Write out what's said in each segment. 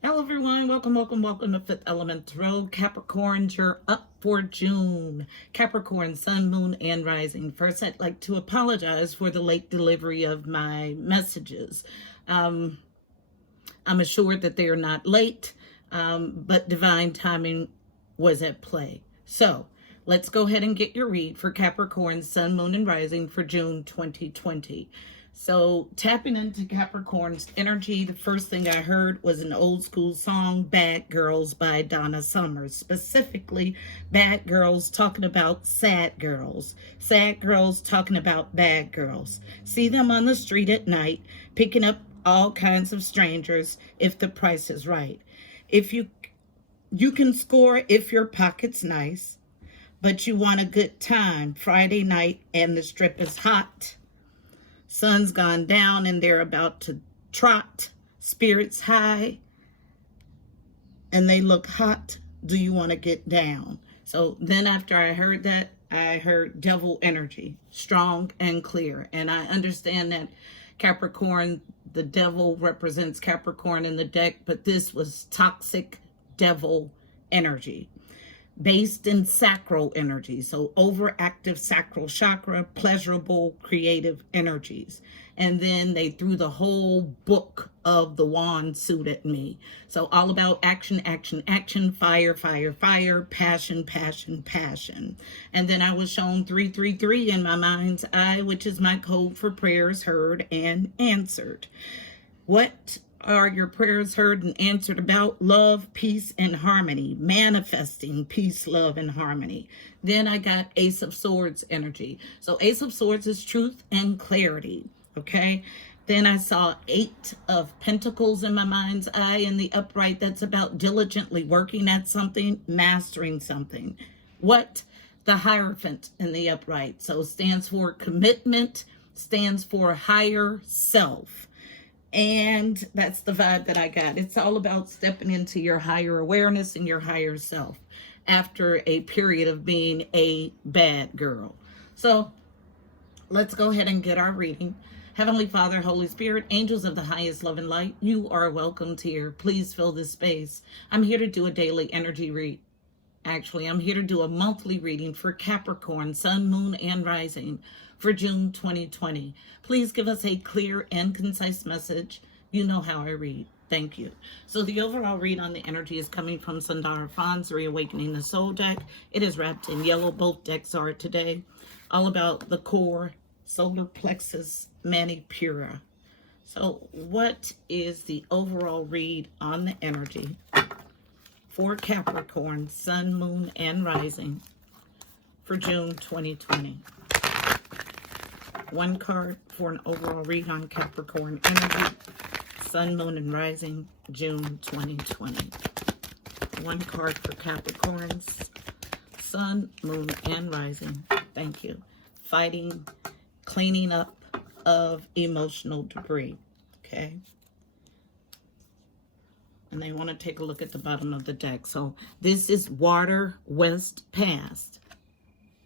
Hello everyone, welcome to Fifth Element Tarot. Capricorns, you're up for June. Capricorn, Sun, Moon, and Rising. First, I'd like to apologize for the late delivery of my messages. I'm assured that they are not late, but divine timing was at play. So, let's go ahead and get your read for Capricorn, Sun, Moon, and Rising for June 2020. So tapping into Capricorn's energy, the first thing I heard was an old school song, Bad Girls by Donna Summers. Specifically, bad girls talking about sad girls. Sad girls talking about bad girls. See them on the street at night, picking up all kinds of strangers if the price is right. If you can score if your pocket's nice, but you want a good time Friday night and the strip is hot. Sun's gone down and they're about to trot, spirits high, and they look hot. Do you want to get down? So then after I heard that, I heard devil energy, strong and clear. And I understand that Capricorn, the devil represents Capricorn in the deck, but this was toxic devil energy. Based in sacral energy, so overactive sacral chakra, pleasurable creative energies. And then they threw the whole book of the wand suit at me. So all about action, action, action, fire, fire, fire, passion, passion, passion. And then I was shown 333 in my mind's eye, which is my code for prayers heard and answered. What are your prayers heard and answered about? Love, peace, and harmony. Manifesting peace, love, and harmony. Then I got Ace of Swords energy. So Ace of Swords is truth and clarity. Okay. Then I saw 8 of Pentacles in my mind's eye in the upright. That's about diligently working at something, mastering something. What? The Hierophant in the upright. So stands for commitment, stands for higher self. And that's the vibe that I got. It's all about stepping into your higher awareness and your higher self after a period of being a bad girl. So let's go ahead and get our reading. Heavenly Father, Holy Spirit, angels of the highest love and light, you are welcomed here. Please fill this space. I'm here to do a daily energy read. Actually, I'm here to do a monthly reading for Capricorn, Sun, Moon, and Rising for June 2020. Please give us a clear and concise message. You know how I read. Thank you. So the overall read on the energy is coming from Sundara Fawn's Reawakening the Soul deck. It is wrapped in yellow. Both decks are today. All about the core, solar plexus, manipura. So what is the overall read on the energy for Capricorn, Sun, Moon, and Rising for June 2020? One card for an overall read on Capricorn energy, Sun, Moon, and Rising, June 2020. One card for Capricorns, Sun, Moon, and Rising. Thank you. Fighting, cleaning up of emotional debris. Okay. And they want to take a look at the bottom of the deck. So this is water west past.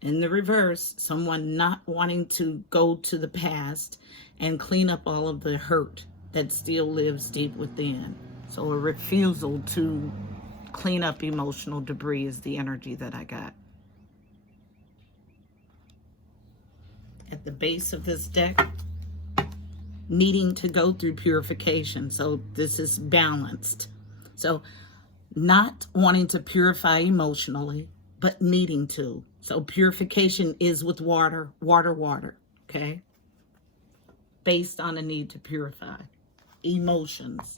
In the reverse, someone not wanting to go to the past and clean up all of the hurt that still lives deep within. So a refusal to clean up emotional debris is the energy that I got. At the base of this deck, needing to go through purification. So this is balanced. So not wanting to purify emotionally, but needing to. So purification is with water, okay? Based on a need to purify emotions.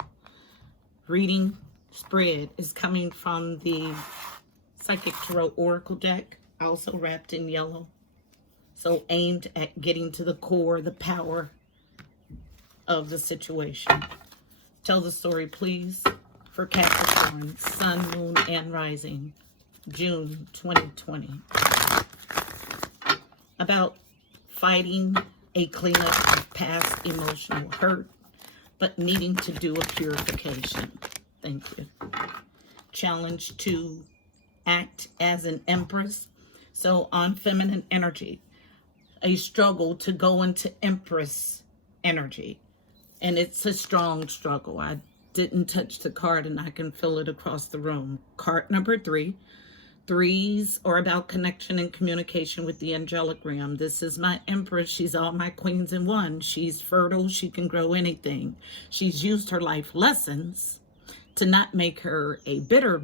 Reading spread is coming from the Psychic Tarot Oracle deck, also wrapped in yellow. So aimed at getting to the core, the power of the situation. Tell the story, please, for Capricorn, Sun, Moon, and Rising, June 2020. About fighting a cleanup of past emotional hurt, but needing to do a purification. Thank you. Challenge to act as an empress. So on feminine energy, a struggle to go into empress energy. And it's a strong struggle. I didn't touch the card and I can feel it across the room. Card number 3. Threes are about connection and communication with the angelic realm. This is my empress. She's all my queens in one. She's fertile. She can grow anything. She's used her life lessons to not make her a bitter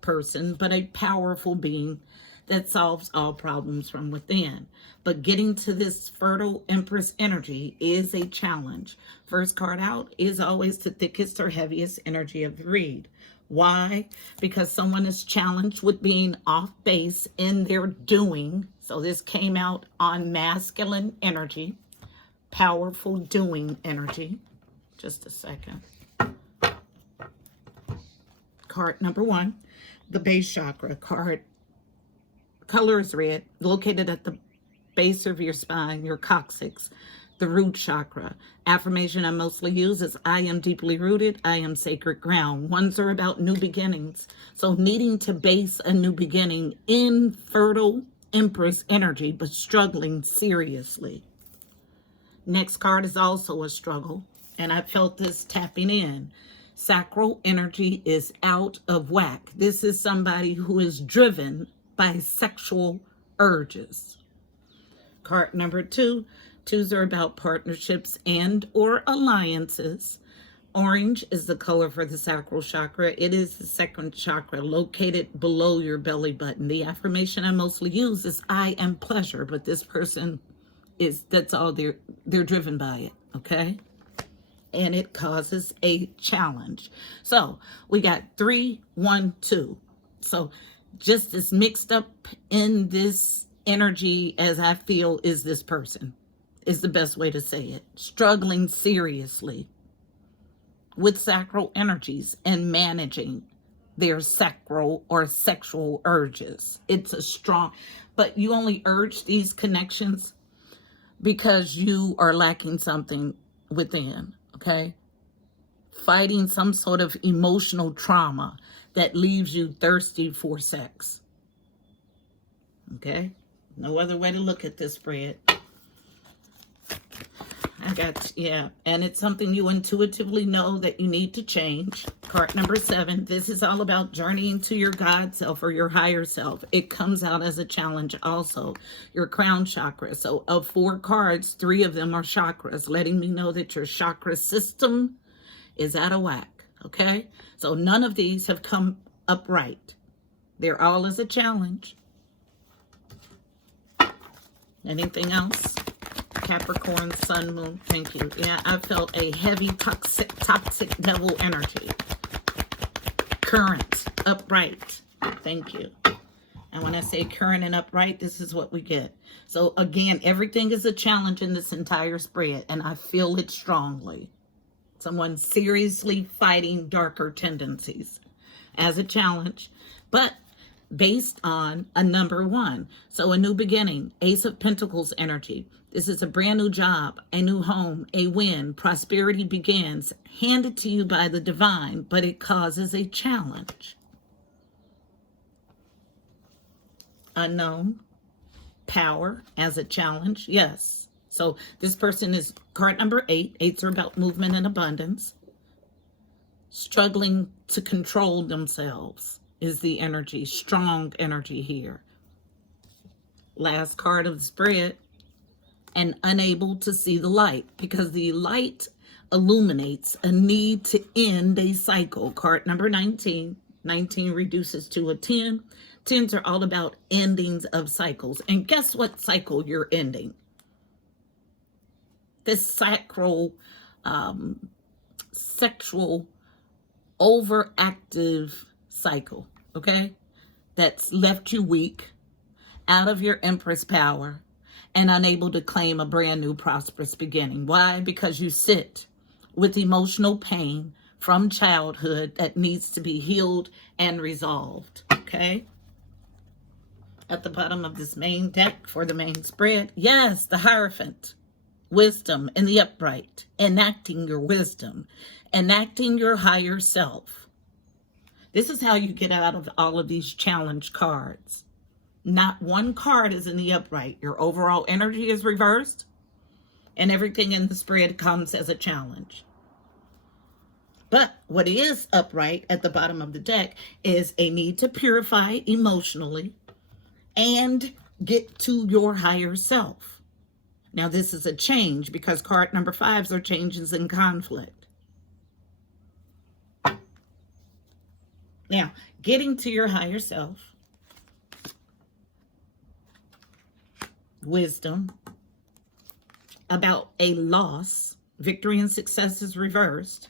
person, but a powerful being that solves all problems from within. But getting to this fertile empress energy is a challenge. First card out is always the thickest or heaviest energy of the read. Why? Because someone is challenged with being off base in their doing. So this came out on masculine energy, powerful doing energy. Just a second. Card number 1, the base chakra card. Color is red, located at the base of your spine, your coccyx, the root chakra. Affirmation I mostly use is I am deeply rooted, I am sacred ground. Ones are about new beginnings. So needing to base a new beginning in fertile empress energy, but struggling seriously. Next card is also a struggle, and I felt this tapping in. Sacral energy is out of whack. This is somebody who is driven by sexual urges. Card number 2. Twos are about partnerships and or alliances. Orange is the color for the sacral chakra. It is the second chakra located below your belly button. The affirmation I mostly use is I am pleasure, but this person that's all they're driven by it, okay? And it causes a challenge. So we got 3, 1, 2. So just as mixed up in this energy as I feel is this person, is the best way to say it. Struggling seriously with sacral energies and managing their sacral or sexual urges. It's a strong, but you only urge these connections because you are lacking something within, okay? Fighting some sort of emotional trauma that leaves you thirsty for sex. Okay? No other way to look at this spread. And it's something you intuitively know that you need to change. Card number 7, this is all about journeying to your God self or your higher self. It comes out as a challenge also. Your crown chakra. So of 4 cards, 3 of them are chakras, letting me know that your chakra system is out of whack, okay? So none of these have come upright. They're all as a challenge. Anything else? Capricorn, Sun, Moon, thank you. Yeah, I felt a heavy toxic devil energy. Current, upright, thank you. And when I say current and upright, this is what we get. So again, everything is a challenge in this entire spread, and I feel it strongly. Someone seriously fighting darker tendencies as a challenge, but based on a number 1. So a new beginning, Ace of Pentacles energy. This is a brand new job, a new home, a win. Prosperity begins, handed to you by the divine, but it causes a challenge. Unknown, power as a challenge, yes. So this person is card number 8. 8s are about movement and abundance. Struggling to control themselves is the energy, strong energy here. Last card of the spread, and unable to see the light, because the light illuminates a need to end a cycle. Card number 19. 19 reduces to a 10. 10s are all about endings of cycles. And guess what cycle you're ending? This sacral, sexual, overactive cycle, okay? That's left you weak, out of your empress power, and unable to claim a brand new prosperous beginning. Why? Because you sit with emotional pain from childhood that needs to be healed and resolved, okay? At the bottom of this main deck for the main spread, yes, the Hierophant, wisdom in the upright, enacting your wisdom, enacting your higher self. This is how you get out of all of these challenge cards. Not one card is in the upright. Your overall energy is reversed, and everything in the spread comes as a challenge. But what is upright at the bottom of the deck is a need to purify emotionally and get to your higher self. Now, this is a change because card number 5s are changes in conflict. Now, getting to your higher self, wisdom about a loss, victory and success is reversed,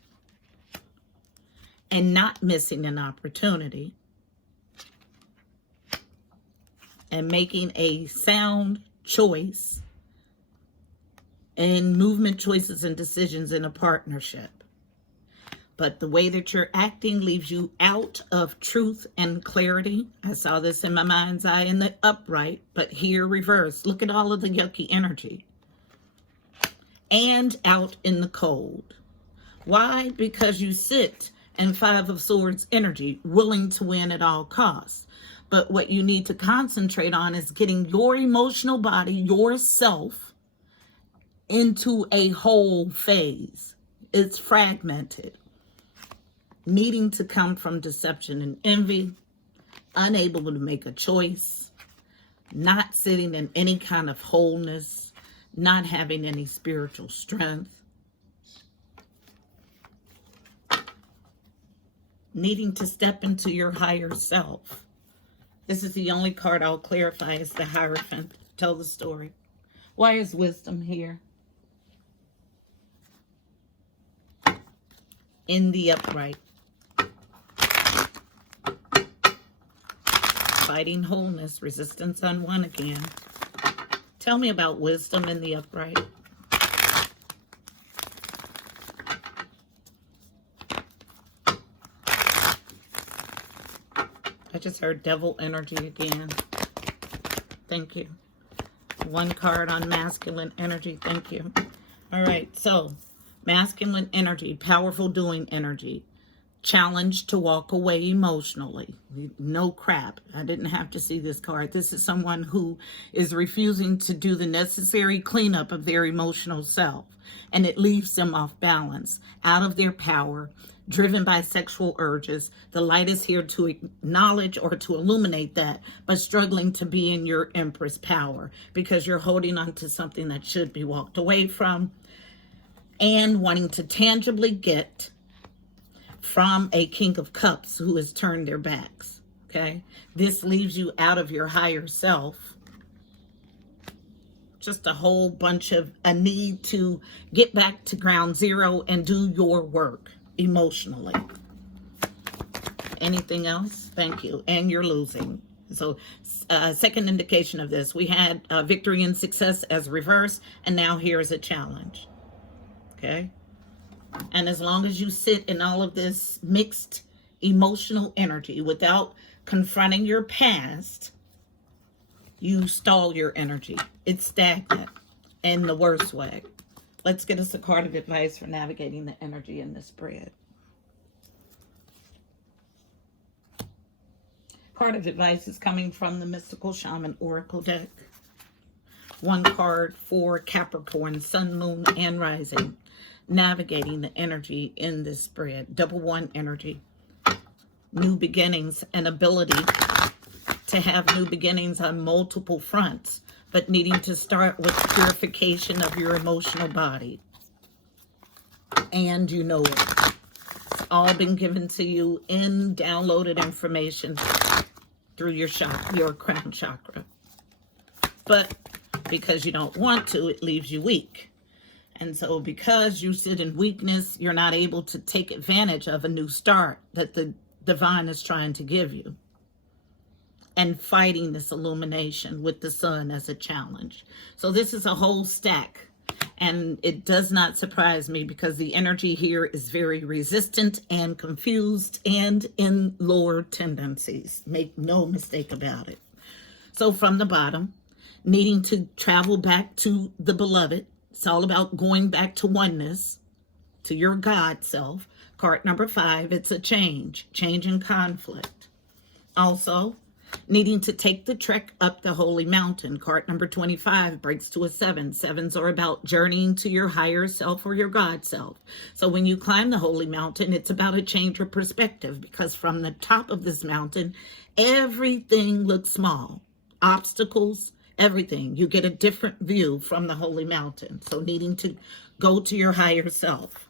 and not missing an opportunity, and making a sound choice and movement choices and decisions in a partnership. But the way that you're acting leaves you out of truth and clarity. I saw this in my mind's eye in the upright, but here reversed. Look at all of the yucky energy. And out in the cold. Why? Because you sit in 5 of Swords energy, willing to win at all costs. But what you need to concentrate on is getting your emotional body, yourself, into a whole phase. It's fragmented. Needing to come from deception and envy, unable to make a choice, not sitting in any kind of wholeness, not having any spiritual strength, needing to step into your higher self. This is the only card I'll clarify is the Hierophant. Tell the story. Why is wisdom here? In the upright. Fighting wholeness, resistance on 1 again. Tell me about wisdom in the upright. I just heard devil energy again. Thank you. 1 card on masculine energy. Thank you. All right, so masculine energy, powerful doing energy. Challenge to walk away emotionally. No crap. I didn't have to see this card. This is someone who is refusing to do the necessary cleanup of their emotional self. And it leaves them off balance, out of their power, driven by sexual urges. The light is here to acknowledge or to illuminate that, but struggling to be in your Empress power because you're holding on to something that should be walked away from and wanting to tangibly get from a King of Cups who has turned their backs, okay? This leaves you out of your higher self. Just a whole bunch of a need to get back to ground zero and do your work emotionally. Anything else? Thank you. And you're losing. So second indication of this, we had victory and success as reverse, and now here is a challenge, okay? And as long as you sit in all of this mixed emotional energy without confronting your past, you stall your energy. It's stagnant in the worst way. Let's get us a card of advice for navigating the energy in this spread. Card of advice is coming from the Mystical Shaman Oracle deck. 1 card for Capricorn, Sun, Moon, and Rising. Navigating the energy in this spread. Double 1 energy. New beginnings and ability to have new beginnings on multiple fronts, but needing to start with purification of your emotional body. And you know it. It's all been given to you in downloaded information through your crown chakra. But because you don't want to, it leaves you weak. And so because you sit in weakness, you're not able to take advantage of a new start that the divine is trying to give you. And fighting this illumination with the sun as a challenge. So this is a whole stack. And it does not surprise me because the energy here is very resistant and confused and in lower tendencies. Make no mistake about it. So from the bottom, needing to travel back to the beloved. It's all about going back to oneness, to your God self. Card number 5, it's a change in conflict. Also, Needing to take the trek up the holy mountain. Card number 25 breaks to a 7. Sevens are about journeying to your higher self or your God self. So when you climb the holy mountain, it's about a change of perspective, because from the top of this mountain, everything looks small. Obstacles, everything. You get a different view from the holy mountain. So needing to go to your higher self.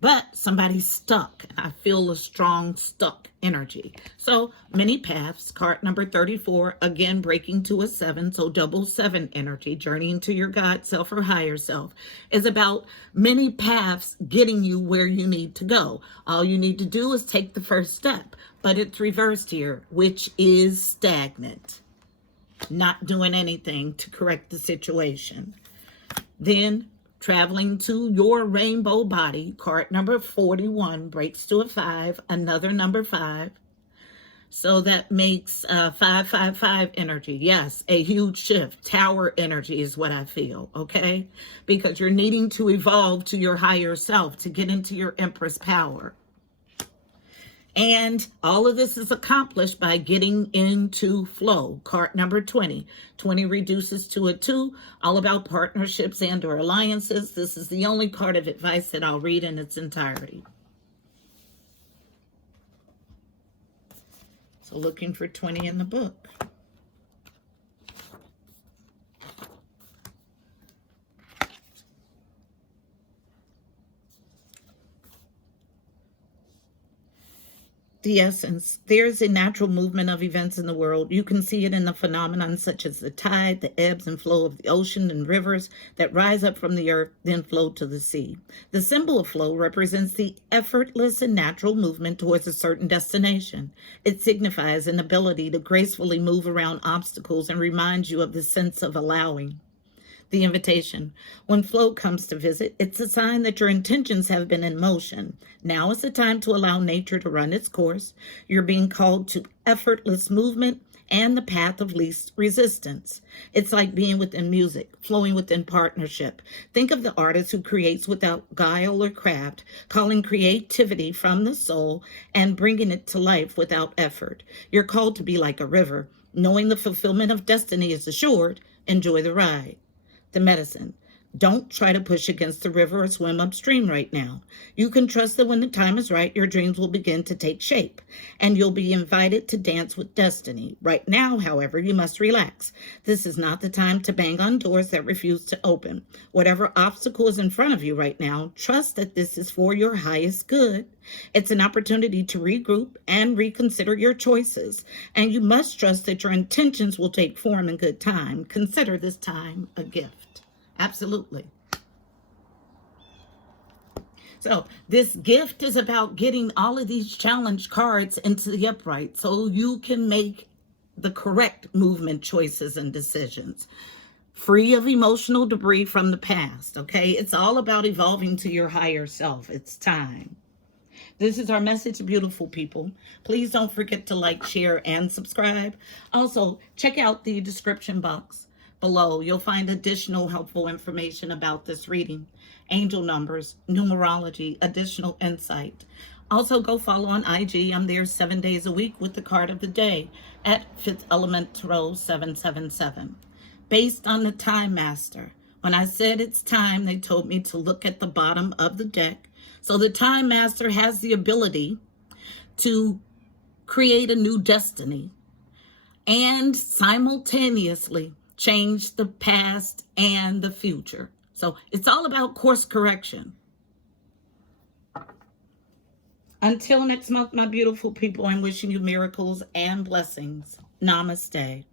But somebody's stuck. I feel a strong stuck energy. So many paths. Card number 34, again breaking to a 7. So double 7 energy, journeying to your God self or higher self, is about many paths getting you where you need to go. All you need to do is take the first step. But it's reversed here, which is stagnant. Not doing anything to correct the situation. Then traveling to your rainbow body. Card number 41 breaks to a 5, another number 5. So that makes 555 energy. Yes, a huge shift. Tower energy is what I feel, okay? Because you're needing to evolve to your higher self, to get into your Empress power. And all of this is accomplished by getting into flow. Card number 20. 20 reduces to a 2, all about partnerships and or alliances. This is the only card of advice that I'll read in its entirety. So looking for 20 in the book. The essence. There's a natural movement of events in the world. You can see it in the phenomenon such as the tide, the ebbs and flow of the ocean and rivers that rise up from the earth, then flow to the sea. The symbol of flow represents the effortless and natural movement towards a certain destination. It signifies an ability to gracefully move around obstacles and reminds you of the sense of allowing. The invitation. When flow comes to visit, it's a sign that your intentions have been in motion. Now is the time to allow nature to run its course. You're being called to effortless movement and the path of least resistance. It's like being within music, flowing within partnership. Think of the artist who creates without guile or craft, calling creativity from the soul and bringing it to life without effort. You're called to be like a river. Knowing the fulfillment of destiny is assured, enjoy the ride. The medicine. Don't try to push against the river or swim upstream right now. You can trust that when the time is right, your dreams will begin to take shape, and you'll be invited to dance with destiny. Right now, however, you must relax. This is not the time to bang on doors that refuse to open. Whatever obstacle is in front of you right now, trust that this is for your highest good. It's an opportunity to regroup and reconsider your choices, and you must trust that your intentions will take form in good time. Consider this time a gift. Absolutely. So this gift is about getting all of these challenge cards into the upright so you can make the correct movement choices and decisions. Free of emotional debris from the past, okay? It's all about evolving to your higher self. It's time. This is our message, beautiful people. Please don't forget to like, share, and subscribe. Also, check out the description box below. You'll find additional helpful information about this reading, angel numbers, numerology, additional insight. Also, go follow on IG. I'm there 7 days a week with the card of the day at 5th Element Tarot 777. Based on the Time Master. When I said it's time, they told me to look at the bottom of the deck. So the Time Master has the ability to create a new destiny and simultaneously change the past and the future. So it's all about course correction. Until next month, my beautiful people, I'm wishing you miracles and blessings. Namaste.